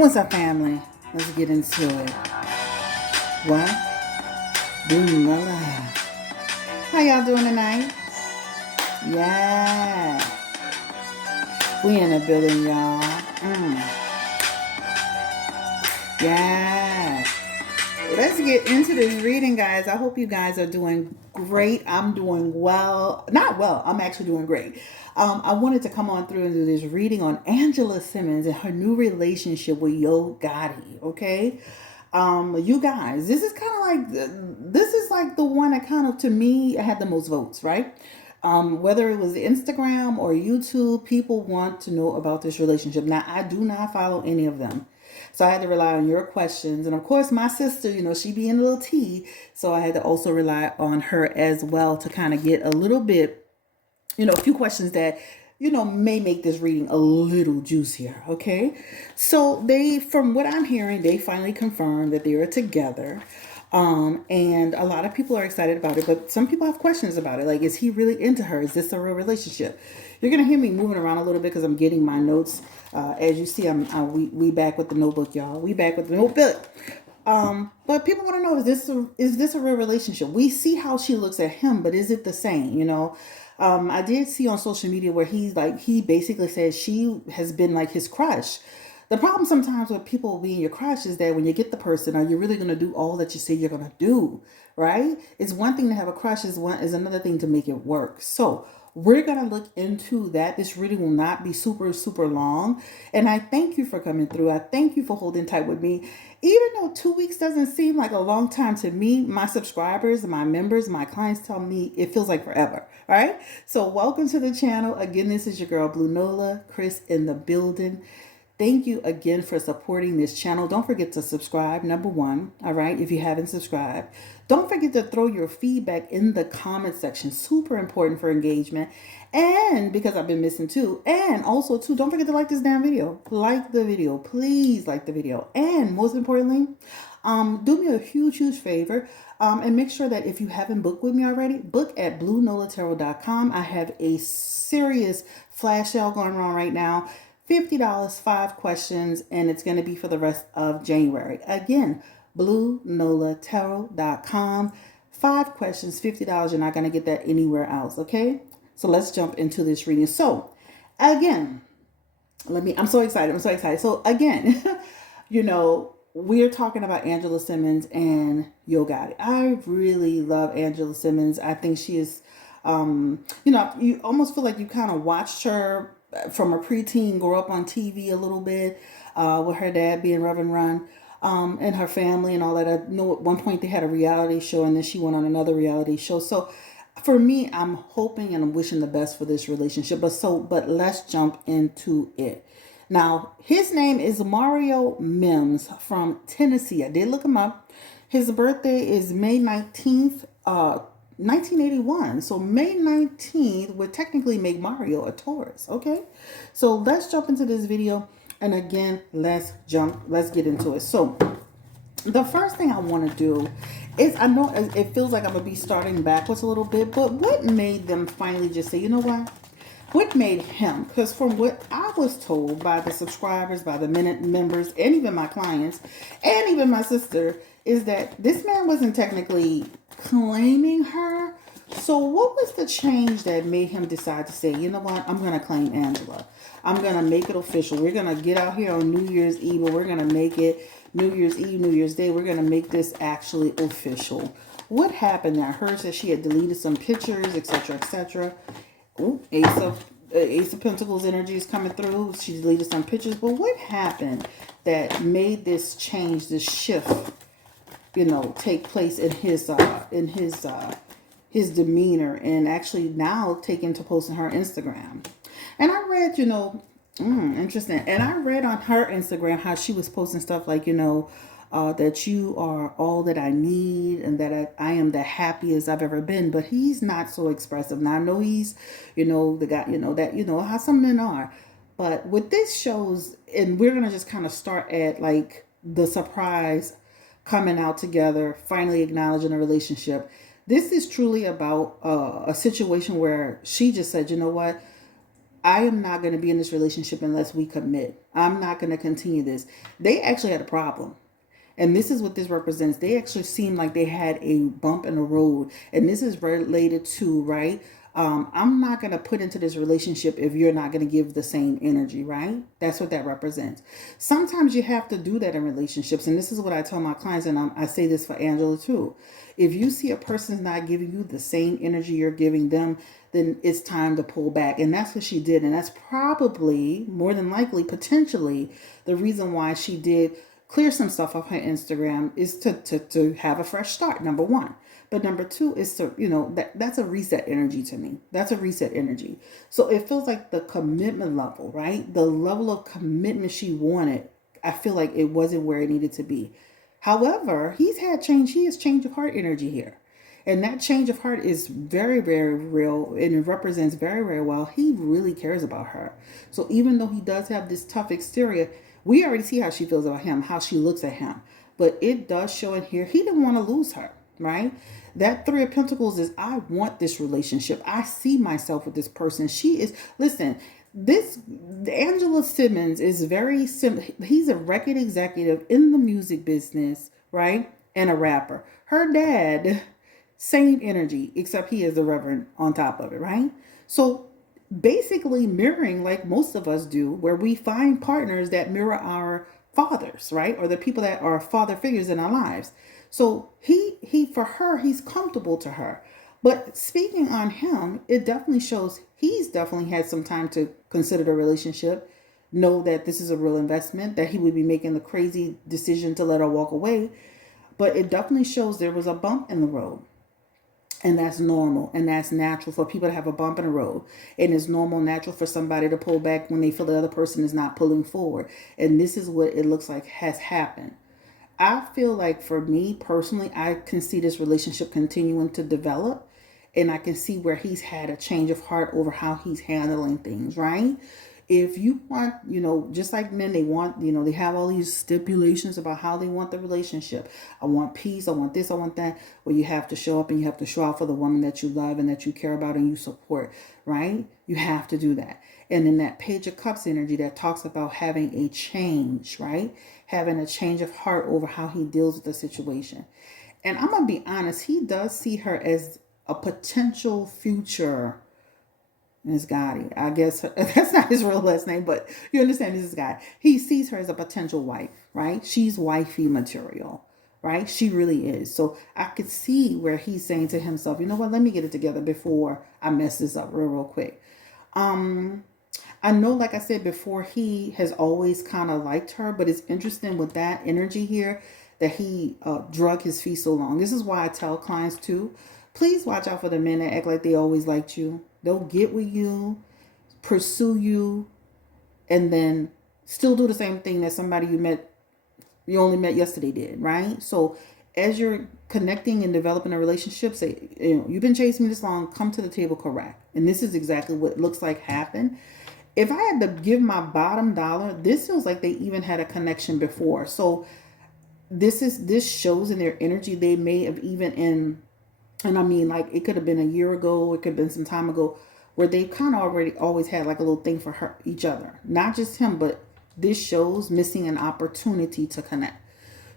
What's up, family? Let's get into it. What? Boom, la la. How y'all doing tonight? Yeah. We in the building, y'all. Yeah. Let's get into this reading, guys. I hope you guys are doing great. I'm doing well. Not well. I'm actually doing great. I wanted to come on through and do this reading on Angela Simmons and her new relationship with Yo Gotti. Okay. You guys, this is kind of like this is like the one that kind of to me had the most votes, right? Whether it was Instagram or YouTube, people want to know about this relationship. Now, I do not follow any of them. So I had to rely on your questions. And of course, my sister, she being a little tea. So I had to also rely on her as well to kind of get a little bit, a few questions that, may make this reading a little juicier. Okay. So from what I'm hearing, they finally confirmed that they are together. And a lot of people are excited about it, but some people have questions about it. Like, is he really into her? Is this a real relationship? You're gonna hear me moving around a little bit because I'm getting my notes. As you see, we back with the notebook, y'all. We back with the notebook. But people want to know, is this a real relationship? We see how she looks at him, but is it the same? I did see on social media where he basically says she has been like his crush. The problem sometimes with people being your crush is that when you get the person, are you really going to do all that you say you're going to do? Right? It's one thing to have a crush, is another thing to make it work. So we're going to look into that. This reading will not be super, super long. And I thank you for coming through. I thank you for holding tight with me. Even though 2 weeks doesn't seem like a long time to me, my subscribers, my members, my clients tell me it feels like forever. All right. So welcome to the channel. Again, this is your girl, Blue Nola, Chris in the building. Thank you again for supporting this channel. Don't forget to subscribe, number one, all right, if you haven't subscribed. Don't forget to throw your feedback in the comment section. Super important for engagement. And because I've been missing too. And also too, don't forget to like this damn video. Like the video. Please like the video. And most importantly, do me a huge, huge favor. And make sure that if you haven't booked with me already, book at BlueNolaTarot.com. I have a serious flash sale going on right now. $50, 5 questions, and it's going to be for the rest of January. Again, BlueNolaTarot.com. 5 questions, $50. You're not going to get that anywhere else, okay? So let's jump into this reading. So, again, I'm so excited. So, again, we're talking about Angela Simmons and Yo Gotti. I really love Angela Simmons. I think she is, you almost feel like you kind of watched her from a preteen grow up on TV a little bit, with her dad being Reverend Run, and her family and all that. I know at one point they had a reality show and then she went on another reality show. So for me, I'm hoping and I'm wishing the best for this relationship. But let's jump into it. Now, his name is Mario Mims from Tennessee. I did look him up. His birthday is May 19th, 1981. So May 19th would technically make Mario a Taurus. Okay. So let's jump into this video. And again, let's get into it. So the first thing I want to do is, I know it feels like I'm going to be starting backwards a little bit, but what made them finally just say, you know what made him? Because from what I was told by the subscribers, by the members, and even my clients, and even my sister, is that this man wasn't technically claiming her. So what was the change that made him decide to say, you know what, I'm going to claim Angela. I'm going to make it official. We're going to get out here on New Year's Eve, or we're going to make it New Year's Eve, New Year's Day. We're going to make this actually official. What happened? I heard that she had deleted some pictures, etc., etc. Ooh, Ace of Pentacles energy is coming through. She deleted some pictures. But what happened that made this change, this shift, take place in his demeanor, and actually now taking to posting her Instagram? And I read, interesting. And I read on her Instagram how she was posting stuff like, that you are all that I need, and that I am the happiest I've ever been. But he's not so expressive. Now I know he's, the guy, how some men are. But what this shows, and we're going to just kind of start at like the surprise coming out together, finally acknowledging a relationship. This is truly about a situation where she just said, you know what? I am not going to be in this relationship unless we commit. I'm not going to continue this. They actually had a problem. And this is what this represents. They actually seemed like they had a bump in the road. And this is related to, right? I'm not going to put into this relationship if you're not going to give the same energy, right? That's what that represents. Sometimes you have to do that in relationships. And this is what I tell my clients, and I say this for Angela too. If you see a person's not giving you the same energy you're giving them, then it's time to pull back. And that's what she did. And that's probably, more than likely, potentially, the reason why she did clear some stuff off her Instagram is to have a fresh start, number one. But number two is to, that's a reset energy to me. That's a reset energy. So it feels like the commitment level, right? The level of commitment she wanted, I feel like it wasn't where it needed to be. However, he has change of heart energy here. And that change of heart is very, very real, and it represents very, very well. He really cares about her. So even though he does have this tough exterior, we already see how she feels about him, how she looks at him. But it does show in here, he didn't want to lose her, right? That Three of Pentacles is, I want this relationship. I see myself with this person. She is, listen, Angela Simmons is very simple. He's a record executive in the music business, right? And a rapper. Her dad, same energy, except he is a reverend on top of it, right? So basically mirroring like most of us do, where we find partners that mirror our fathers, right? Or the people that are father figures in our lives. So he for her, he's comfortable to her. But speaking on him, it definitely shows he's definitely had some time to consider the relationship, know that this is a real investment, that he would be making the crazy decision to let her walk away. But it definitely shows there was a bump in the road. And that's normal and that's natural for people to have a bump in the road. And it's normal, natural for somebody to pull back when they feel the other person is not pulling forward. And this is what it looks like has happened. I feel like for me personally, I can see this relationship continuing to develop. And I can see where he's had a change of heart over how he's handling things, right? If you want, just like men, they want, they have all these stipulations about how they want the relationship. I want peace. I want this. I want that. Well, you have to show up and you have to show out for the woman that you love and that you care about and you support, right? You have to do that. And then that Page of Cups energy that talks about having a change, right? Having a change of heart over how he deals with the situation. And I'm going to be honest, he does see her as a potential future Miss Gotti. I guess that's not his real last name, but you understand this is Gotti. He sees her as a potential wife, right? She's wifey material, right? She really is. So I could see where he's saying to himself, you know what, let me get it together before I mess this up real quick. I know, like I said before, he has always kind of liked her, but it's interesting with that energy here that he drug his feet so long. This is why I tell clients too, please watch out for the men that act like they always liked you. They'll get with you, pursue you, and then still do the same thing that somebody you only met yesterday did, right? So as you're connecting and developing a relationship, say, you've been chasing me this long, come to the table correct. And this is exactly what it looks like happened. If I had to give my bottom dollar, this feels like they even had a connection before. So this shows in their energy they may have even and I mean, like, it could have been a year ago, it could have been some time ago, where they kind of already always had like a little thing for each other. Not just him, but this shows missing an opportunity to connect.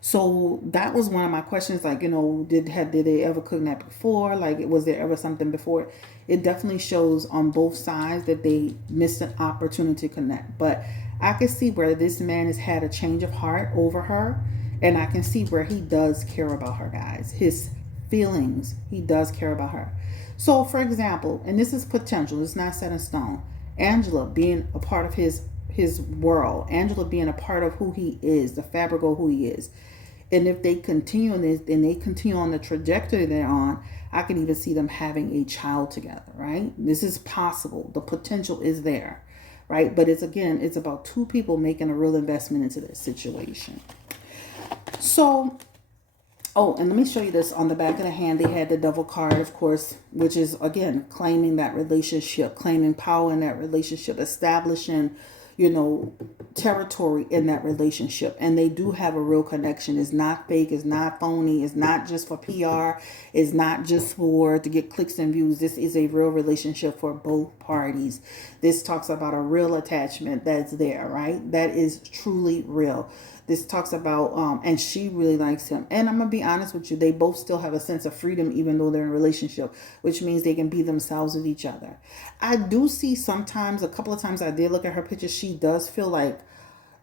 So that was one of my questions, like, did they ever connect before? Like, was there ever something before? It definitely shows on both sides that they missed an opportunity to connect. But I can see where this man has had a change of heart over her. And I can see where he does care about her, guys. His feelings, he does care about her. So for example, and this is potential, it's not set in stone, Angela being a part of his world, Angela being a part of who he is, the fabric of who he is. And if they continue on this and they continue on the trajectory they're on, I can even see them having a child together, right? This is possible. The potential is there, right? But it's about two people making a real investment into this situation. So, and let me show you this. On the back of the hand, they had the Devil card, of course, which is, again, claiming that relationship, claiming power in that relationship, establishing, you know, territory in that relationship, and they do have a real connection. It's not fake, it's not phony, it's not just for PR, it's not just for to get clicks and views. This is a real relationship for both parties. This talks about a real attachment that's there, right? That is truly real. This talks about and she really likes him, and I'm gonna be honest with you, they both still have a sense of freedom even though they're in a relationship, which means they can be themselves with each other. I do see sometimes, a couple of times I did look at her picture, she does feel like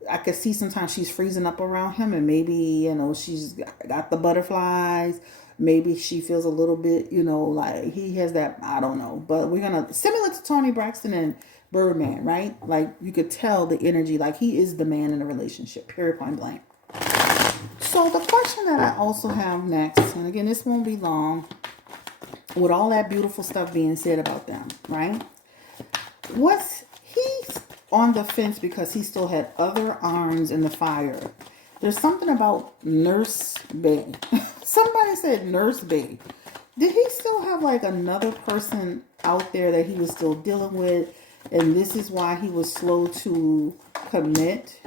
I could see sometimes she's freezing up around him, and maybe, you know, she's got the butterflies. Maybe she feels a little bit, you know, like he has that, I don't know. But we're going to, similar to Toni Braxton and Birdman, right? Like you could tell the energy, like he is the man in a relationship, period, point blank. So the question that I also have next, and again, this won't be long, with all that beautiful stuff being said about them, right? Was he on the fence because he still had other irons in the fire? There's something about Nurse Bay. Somebody said Nurse Bay. Did he still have like another person out there that he was still dealing with? And this is why he was slow to commit.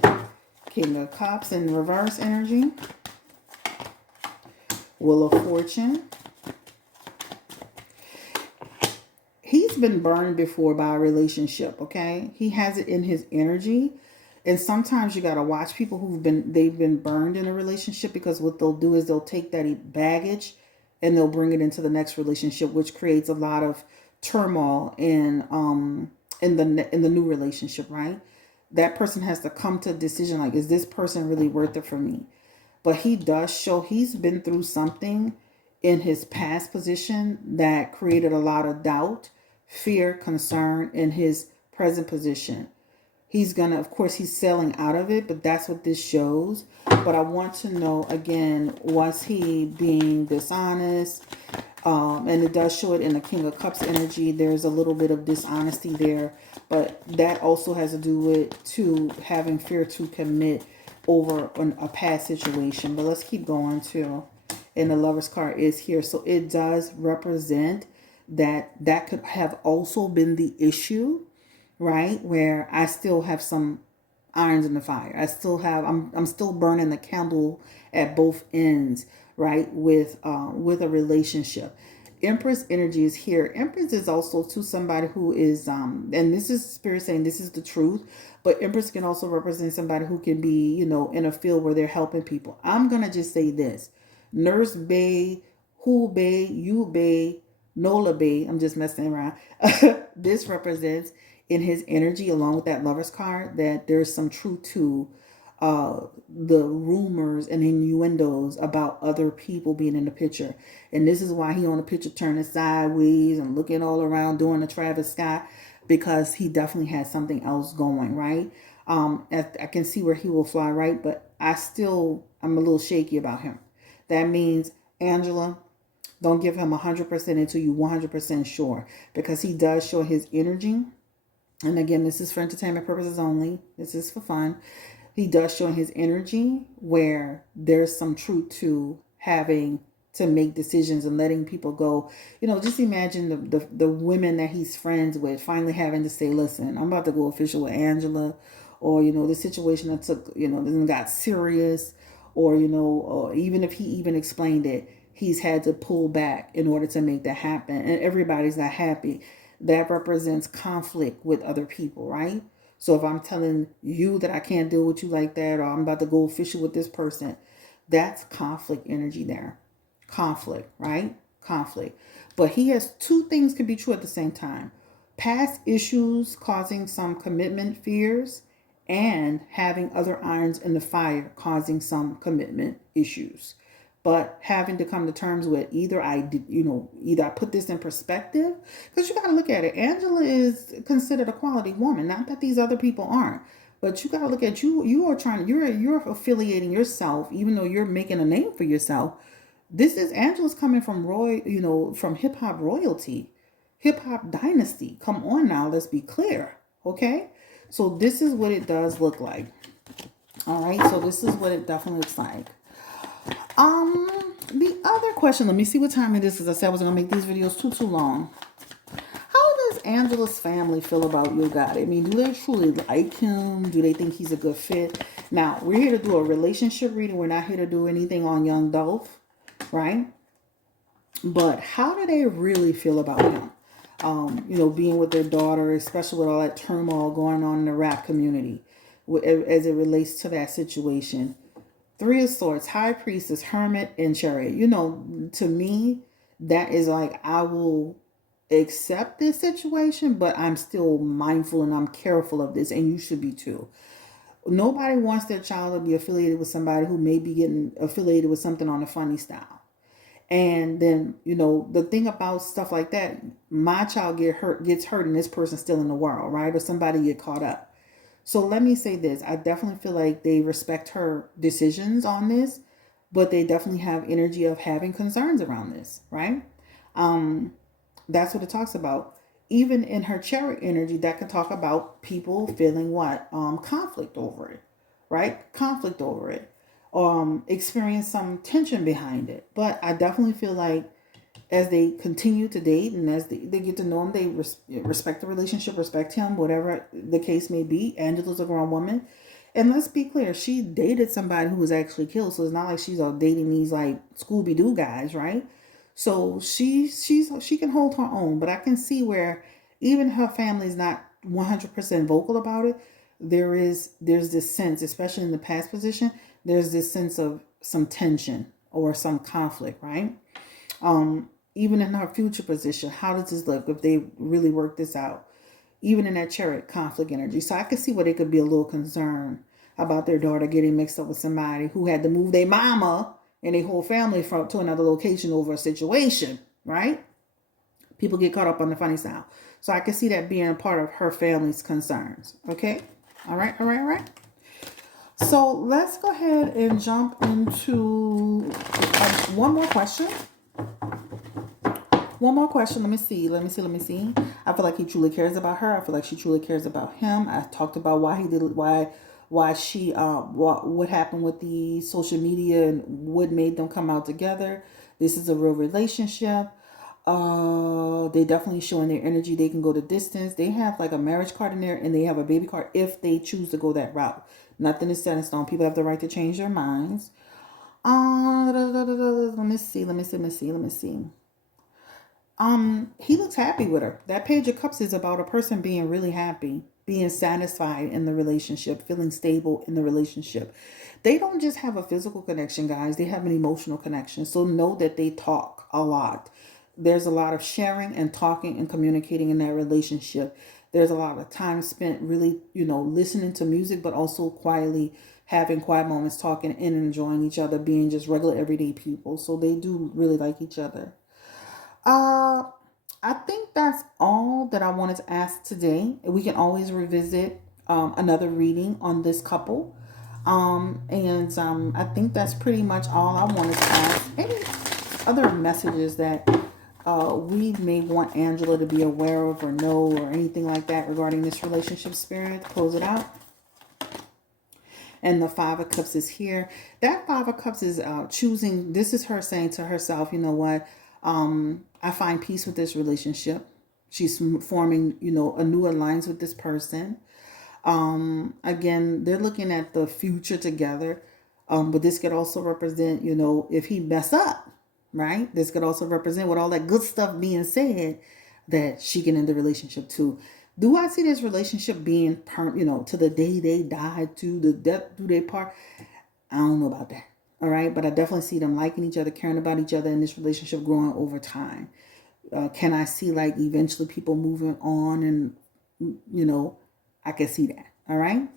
King of Cups in reverse energy. Wheel of Fortune. He's been burned before by a relationship, okay? He has it in his energy. And sometimes you got to watch people they've been burned in a relationship, because what they'll do is they'll take that baggage and they'll bring it into the next relationship, which creates a lot of turmoil in the new relationship, right? That person has to come to a decision like, is this person really worth it for me? But he does show he's been through something in his past position that created a lot of doubt, fear, concern in his present position. He's gonna, of course, he's sailing out of it, but that's what this shows. But I want to know again, was he being dishonest? And it does show it in the King of Cups energy. There's a little bit of dishonesty there, but that also has to do with having fear to commit over a past situation. But let's keep going too. And the Lover's card is here, so it does represent that could have also been the issue, right? Where I still have some irons in the fire. I'm still burning the candle at both ends, right? With a relationship. Empress energy is here. Empress is also to somebody who is and this is Spirit saying this is the truth, but Empress can also represent somebody who can be, you know, in a field where they're helping people. I'm gonna just say this: Nurse Bay, Who Bay, You Bay, Nola Bay. I'm just messing around. This represents in his energy, along with that Lover's card, that there's some truth to the rumors and innuendos about other people being in the picture. And this is why he on the picture turning sideways and looking all around doing the Travis Scott, because he definitely has something else going, right? I can see where he will fly right, but I'm a little shaky about him. That means, Angela, don't give him 100% until you're 100% sure, because he does show his energy. And again, this is for entertainment purposes only. This is for fun. He does show his energy where there's some truth to having to make decisions and letting people go. You know, just imagine the women that he's friends with finally having to say, listen, I'm about to go official with Angela, or, you know, the situation that took, you know, then got serious, or, you know, or even if he even explained it, he's had to pull back in order to make that happen. And everybody's not happy. That represents conflict with other people, right? So if I'm telling you that I can't deal with you like that, or I'm about to go official with this person, that's conflict energy there. Conflict, right? Conflict. But he has two things can be true at the same time. Past issues causing some commitment fears, and having other irons in the fire causing some commitment issues. But having to come to terms with either I put this in perspective, because you got to look at it. Angela is considered a quality woman. Not that these other people aren't, but you got to look at you. You're affiliating yourself, even though you're making a name for yourself. This is Angela's coming from from hip hop royalty, hip hop dynasty. Come on now, let's be clear, okay? So this is what it does look like. All right, so this is what it definitely looks like. The other question, let me see what time it is, because I said I wasn't going to make these videos too long. How does Angela's family feel about Yo Gotti? I mean, do they truly like him? Do they think he's a good fit? Now, we're here to do a relationship reading. We're not here to do anything on Young Dolph, right? But how do they really feel about him? Being with their daughter, especially with all that turmoil going on in the rap community as it relates to that situation. Three of Swords, High Priestess, Hermit, and Chariot. To me, that is like, I will accept this situation, but I'm still mindful and I'm careful of this, and you should be too. Nobody wants their child to be affiliated with somebody who may be getting affiliated with something on a funny style. And then, the thing about stuff like that, my child gets hurt and this person's still in the world, right? Or somebody get caught up. So let me say this. I definitely feel like they respect her decisions on this, but they definitely have energy of having concerns around this, right? That's what it talks about. Even in her Chariot energy, that could talk about people feeling what? Conflict over it, right? Conflict over it. Experience some tension behind it. But I definitely feel like as they continue to date and as they get to know him, they respect the relationship, respect him, whatever the case may be. Angela's a grown woman. And let's be clear, she dated somebody who was actually killed. So it's not like she's all dating these like Scooby-Doo guys, right? So she can hold her own. But I can see where even her family's not 100% vocal about it. There's this sense, especially in the past position, there's this sense of some tension or some conflict, right? Even in her future position, how does this look if they really work this out? Even in that Chariot conflict energy. So I can see where they could be a little concerned about their daughter getting mixed up with somebody who had to move their mama and their whole family to another location over a situation, right? People get caught up on the funny style. So I can see that being a part of her family's concerns. Okay? All right. So let's go ahead and jump into one more question. Let me see. I feel like he truly cares about her. I feel like she truly cares about him. I talked about why he did it, why she, what happened with the social media and what made them come out together. This is a real relationship. They definitely showing their energy. They can go the distance. They have like a marriage card in there and they have a baby card if they choose to go that route. Nothing is set in stone. People have the right to change their minds. Let me see. He looks happy with her. That Page of Cups is about a person being really happy, being satisfied in the relationship, feeling stable in the relationship. They don't just have a physical connection, guys. They have an emotional connection. So know that they talk a lot. There's a lot of sharing and talking and communicating in that relationship. There's a lot of time spent really, listening to music, but also quietly having quiet moments, talking and enjoying each other, being just regular everyday people. So they do really like each other. I think that's all that I wanted to ask today. We can always revisit another reading on this couple. I think that's pretty much all I wanted to ask. Any other messages that we may want Angela to be aware of or know or anything like that regarding this relationship, Spirit? Close it out. And the Five of Cups is here. That Five of Cups is choosing. This is her saying to herself, you know what? I find peace with this relationship. She's forming, a new alliance with this person. Again, they're looking at the future together. But this could also represent, if he mess up, right? This could also represent, with all that good stuff being said, that she can end the relationship too. Do I see this relationship being, to the day they die, to the death do they part? I don't know about that. All right. But I definitely see them liking each other, caring about each other, and this relationship growing over time. Can I see like eventually people moving on and, I can see that. All right.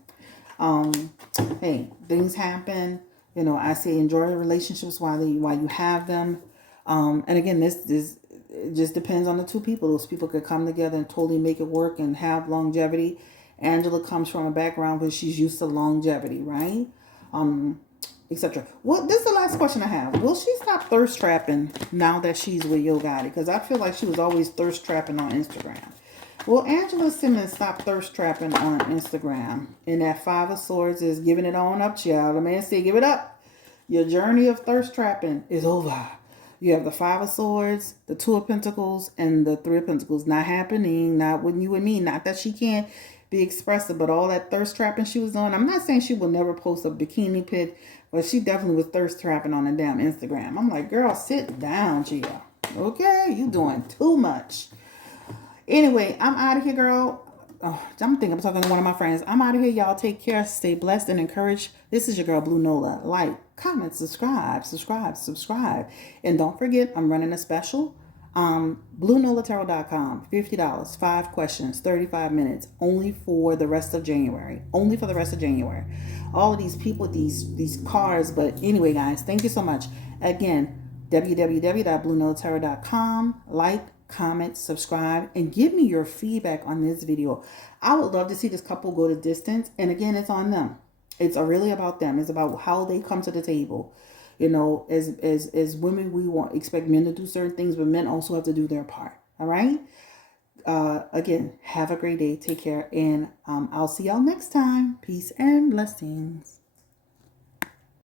Hey, things happen. I say enjoy relationships while you have them. And again, this it just depends on the two people. Those people could come together and totally make it work and have longevity. Angela comes from a background where she's used to longevity, right? Etc. Well, this is the last question I have. Will she stop thirst trapping now that she's with Yo Gotti? Because I feel like she was always thirst trapping on Instagram. Will Angela Simmons stop thirst trapping on Instagram? And that Five of Swords is giving it on up, child. The man say, give it up. Your journey of thirst trapping is over. You have the Five of Swords, the Two of Pentacles, and the Three of Pentacles. Not happening. Not with you and me. Not that she can't be expressive, but all that thirst trapping she was doing. I'm not saying she will never post a bikini pic, but she definitely was thirst trapping on a damn Instagram. I'm like, girl, sit down, Gia. Okay, you doing too much. Anyway, I'm out of here, girl. Oh, I'm talking to one of my friends. I'm out of here, y'all. Take care. Stay blessed and encouraged. This is your girl, Blue Nola. Like, comment, subscribe. And don't forget, I'm running a special. BlueNolaTarot.com. $50. 5 questions. 35 minutes. Only for the rest of January. Only for the rest of January. All of these people, these cards. But anyway, guys, thank you so much. Again, www.BlueNolaTarot.com. Like, comment, subscribe, and give me your feedback on this video. I would love to see this couple go the distance. And again, it's on them. It's really about them. It's about how they come to the table. You know, as women, we expect men to do certain things, but men also have to do their part. All right. Again, have a great day. Take care, and I'll see y'all next time. Peace and blessings.